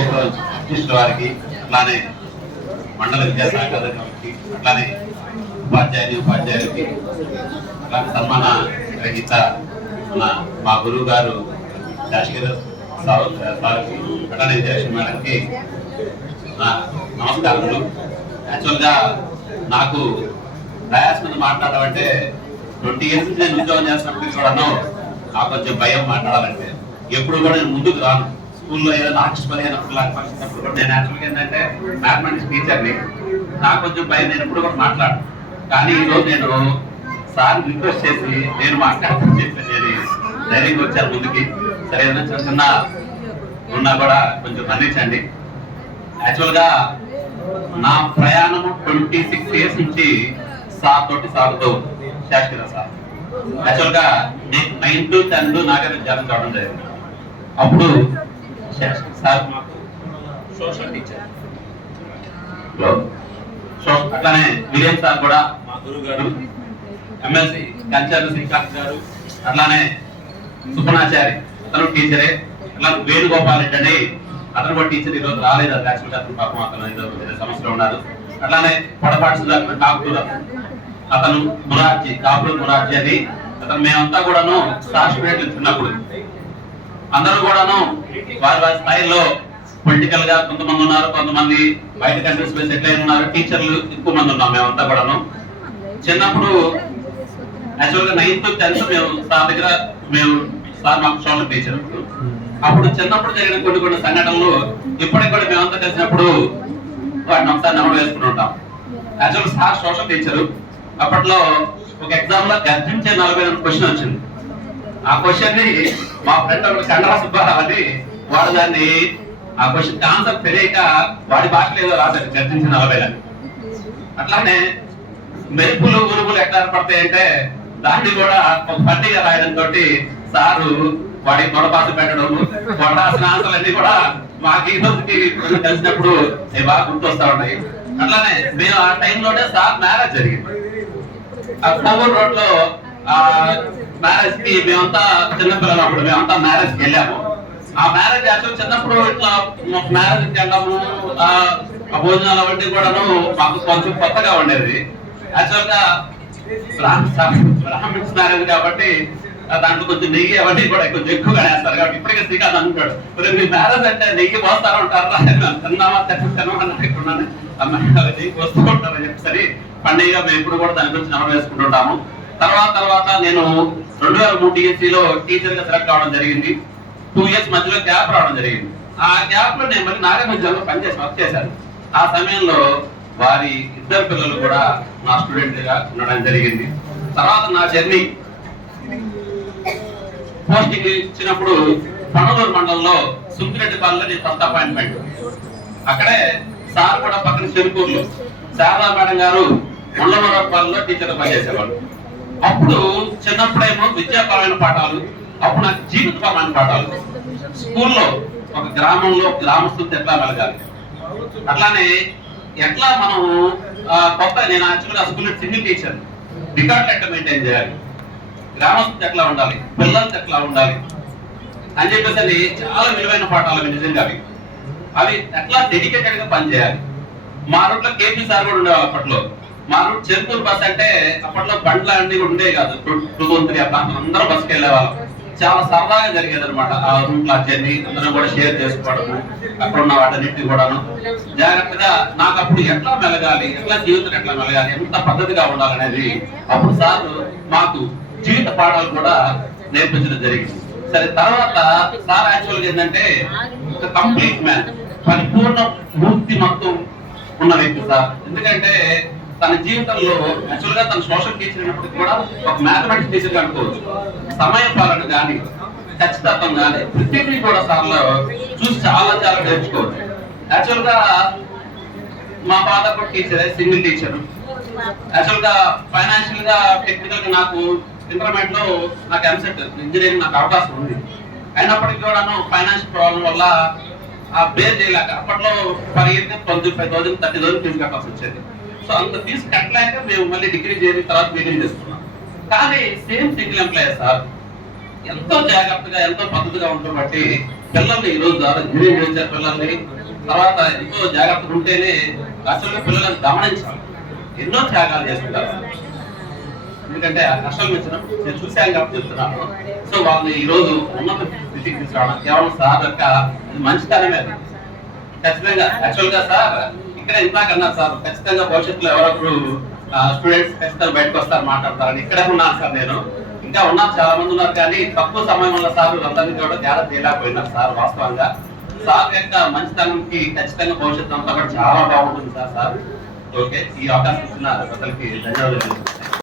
అధ్యక్షుల వారికి, అట్లానే మండల విద్యాశాఖ అధికారికి, అట్లానే ఉపాధ్యాయులకి, అట్లానే సన్మాన గ్రహీత మా గురువు గారు శాస్త్రి సార్కి, అట్లానే విద్యాలక్ష్మి మేడంకి నమస్కారములు. యాక్చువల్గా నాకు డయాస్ మీద మాట్లాడాలంటే 20 years నేను ఉద్యోగం చేస్తున్నప్పుడు కూడాను నాకు కొంచెం భయం మాట్లాడాలంటే. ఎప్పుడు కూడా నేను ముందుకు రాను. స్కూల్లో ఏదైనా ఆర్టిస్ట్ పని అయినప్పుడు కూడా నేను యాక్చువల్గా ఏంటంటే మ్యాథమెటిక్స్ టీచర్ని, నాకు కొంచెం భయం, నేను ఎప్పుడు కూడా మాట్లాడు. కానీ ఈరోజు నేను సార్ రిక్వెస్ట్ చేసి నేను మాట్లాడతాను చెప్పి నేను ధైర్యంగా వచ్చాను ముందుకి. సరే ఏదైనా చిన్న చిన్న ఉన్నా కూడా కొంచెం మన్నించండి. యాక్చువల్గా నా ప్రయాణము 26 years నుంచి సార్ తోటి సాగుతూ శాస్త్రి సార్. యాక్చువల్గా 9 to 10 నాకే విద్యార్థి కావడం జరిగింది. అప్పుడు శాస్త్రి సార్ మాకు సోషల్ టీచర్, అట్లానే విలియం సార్ కూడా మా గురువు గారు, ఎమ్మెల్సీ కంచర్ల శ్రీకాంత్ గారు, అట్లానే సుపనాచారి అతను టీచరే, అట్లా వేణుగోపాల్ రెడ్డి అని అతను కూడా టీచర్, ఈరోజు రాలేదు. అది యాక్చువల్గా అతను పాపం అతను సమస్యలో ఉన్నారు. అట్లానే పొడపాటి సుధాకర్ కాపుల అతను మురార్జీ, కాపుల మురార్జీ అని అతను, మేమంతా కూడాను స్టార్ స్టూడెంట్లు చిన్నప్పుడు అందరూ కూడాను వారి వారి స్థాయిలో పొలిటికల్ గా కొంతమంది ఉన్నారు, కొంతమంది బయట కంట్రీస్ లో సెటిల్ అయిన ఉన్నారు, టీచర్లు ఎక్కువ మంది ఉన్నాం మేమంతా కూడాను. చిన్నప్పుడు యాక్చువల్గా 9th to 10th మేము సార్ దగ్గర, మేము సార్ మాకు సోషల్ టీచర్. అప్పుడు చిన్నప్పుడు జరిగిన కొన్ని సంఘటనలు ఇప్పటికి కూడా మేమంతా కలిసినప్పుడు వాటిని ఒకసారి నెమరు వేసుకుని ఉంటాం. Actual sir social teacher. అప్పట్లో ఒక ఎగ్జామ్ లో గర్జించే 42 క్వశ్చన్ వచ్చింది. ఆ క్వశ్చన్ ని మా ఫ్రెండ్ ఒకటి కండరా సుబ్బారావు అని, వాడు దాన్ని ఆ క్వశ్చన్ ఆన్సర్ తెలియక వాడి భాషలో ఏదో రాశాడు, గర్జించే 40. అట్లానే మెరుపులు ఉరుములు ఎట్లా పడతాయంటే దాన్ని కూడా ఒక పండుగ రాయడం తోటి సారు వాడి పొడపాసు పెట్టడం, కొట్టాల్సిన ఆన్సర్లన్నీ కూడా మాకు ఈ రోజుకి కలిసినప్పుడు బాగా గుర్తొస్తా ఉన్నాయి. అట్లానే మేము ఆ టైంలోనే సార్ మ్యారేజ్ జరిగింది. ఆ కోవూరు రోడ్ లో మ్యారేజ్ కి మేమంతా చిన్నపిల్లలు, అప్పుడు మేమంతా మ్యారేజ్ కి వెళ్ళాము. ఆ మ్యారేజ్ యాక్చువల్ చిన్నప్పుడు ఇట్లా మ్యారేజ్ కి వెళ్ళాము, ఆ భోజనాలు అవన్నీ కూడాను మాకు కొంచెం కొత్తగా ఉండేది. యాక్చువల్ గా బ్రాహ్మిన్స్ మ్యారేజ్ కాబట్టి దాంట్లో కొంచెం నెయ్యి అవన్నీ కూడా కొంచెం ఎక్కువగా వేస్తారు. కాబట్టి ఇప్పటికే శ్రీకాంత్ అంటాడు, మీ మ్యారేజ్ అంటే నెయ్యి పోస్తారు ఉంటారా, తిన్నామా తిన్నామా నెయ్యి పోస్తూ ఉంటారని చెప్పేసరి పండుగ మేము ఇప్పుడు కూడా దాని గురించి నెమరు వేసుకుంటుంటాము. తర్వాత నేను 2003 DSC లో టీచర్ గా సెలెక్ట్ కావడం జరిగింది. 2 years మధ్యలో గ్యాప్ రావడం జరిగింది. ఆ గ్యాప్ లో నేను మళ్ళీ నాగమధ్యంలో వర్క్ చేశాను. ఆ సమయంలో వారి 2 పిల్లలు కూడా నా స్టూడెంట్ గా ఉండడం జరిగింది. తర్వాత నా జర్నీ పోస్టింగ్ ఇచ్చినప్పుడు పనలూరు మండలంలో సుంకిరెడ్డిపాలెంలో నేను ఫస్ట్ అపాయింట్మెంట్. అక్కడే సార్ కూడా పక్కన చెరుకూరులో శారదా మేడం గారు ముళ్ళమరపాలెంలో టీచర్ పనిచేసేవాళ్ళు. అప్పుడు చిన్నప్పుడేమో విద్యాపరమైన పాఠాలు, అప్పుడు నాకు జీవితపరమైన పాఠాలు. స్కూల్లో ఒక గ్రామంలో గ్రామస్తులతో ఎట్లా మెలగాలి, అట్లానే ఎట్లా మనం కొత్త, నేను యాక్చువల్గా స్కూల్లో సింగిల్ టీచర్, రికార్డులు ఎట్లా మెయింటైన్ చేయాలి, గ్రామస్తులతో ఎట్లా ఉండాలి, పిల్లలతో ఎట్లా ఉండాలి అని చెప్పేసి చాలా విలువైన పాఠాలు అవి. నిజంగా అవి ఎట్లా డెడికేటెడ్ గా పనిచేయాలి. మా రూట్లో కేపీ సార్ కూడా ఉండేవాళ్ళు. అప్పట్లో మా రూట్ చెరుకూరు బస్ అంటే అప్పట్లో బండ్లు అన్ని కూడా ఉండే కాదు. 2003 అందరూ బస్కి వెళ్ళేవాళ్ళం. చాలా సరదాగా జరిగేది అనమాట ఆ రూట్ లో జర్నీ. అందరం కూడా షేర్ చేసుకోవడము, అక్కడ ఉన్న వాటన్నిటిని కూడాను జాగ్రత్తగా. నాకు అప్పుడు ఎట్లా మెలగాలి, ఎట్లా జీవితం ఎట్లా మెలగాలి, ఎంత పద్ధతిగా ఉండాలనేది అప్పుడు సార్ మాకు జీవిత పాఠాలు కూడా నేర్పించడం జరిగింది. సరే తర్వాత సార్ యాక్చువల్గా ఏంటంటే ఒక కంప్లీట్ మ్యాన్, పరిపూర్ణ మూర్తి మొత్తం ఉన్న వ్యక్తి సార్. ఎందుకంటే తన జీవితంలో యాక్చువల్ గా తన సోషల్ టీచర్ అయినప్పటికీ కూడా ఒక మ్యాథమెటిక్స్ టీచర్ అనుకోవచ్చు. సమయ పాలన కానీ, ఖచ్చితత్వం కానీ, ప్రతిదీ కూడా సార్లో చూసి చాలా నేర్చుకోవచ్చు. యాక్చువల్ గా మా ఫాదర్ కూడా టీచరే, సింగిల్ టీచర్. యాక్చువల్ గా ఫైనాన్షియల్ గా, టెక్నికల్ గా నాకు ఇంటర్మీడియట్ లో నాకు ఎంసెట్ ఇంజనీరింగ్ నాకు అవకాశం ఉంది. అయినప్పటికీ కూడాను ఫైనాన్షియల్ ప్రాబ్లం వల్ల ఆ బేర్ చేయలేక అప్పట్లో పర్ ఇయర్ 25,000 30,000 ఫీజు కట్టాల్సి వచ్చేది. సో అంత ఫీజు కట్టలేక మేము మళ్ళీ డిగ్రీ చేసిన తర్వాత డిగ్రీ చేసుకున్నాం. కానీ సేమ్ సింగిల్ ఎంప్లాయర్ సార్ ఎంతో జాగ్రత్తగా, ఎంతో పద్ధతిగా ఉంటుంది బట్టి పిల్లల్ని ఈ రోజు ద్వారా గిరి పిల్లల్ని తర్వాత ఎంతో జాగ్రత్తగా ఉంటేనే అసలు పిల్లలను గమనించాలి. ఎన్నో త్యాగాలు చేస్తుంటారు, ఎందుకంటే ఆ కష్టాలు నేను చూశాను కాబట్టి చెప్తున్నాను. సో వాళ్ళని ఈ రోజు ఉన్నత స్థితికి తీసుకురావడం కేవలం సార్ యొక్క మంచితనమే. ఖచ్చితంగా యాక్చువల్ గా సార్ ఇక్కడ ఇందాక అన్నారు సార్, ఖచ్చితంగా భవిష్యత్తులో ఎవరొకరు స్టూడెంట్స్ ఖచ్చితంగా బయటకు వస్తారు మాట్లాడతారని. ఇక్కడే ఉన్నాను సార్, నేను ఇంకా ఉన్నారు, చాలా మంది ఉన్నారు, కానీ తక్కువ సమయంలో సార్ అందరినీ కూడా తేడా చేయలేకపోయినారు సార్. వాస్తవంగా సార్ యొక్క మంచితనంకి ఖచ్చితంగా భవిష్యత్తు అంతా కూడా చాలా బాగుంటుంది సార్. ఓకే, ఈ అవకాశం ఇచ్చిన ప్రజలకి ధన్యవాదాలు.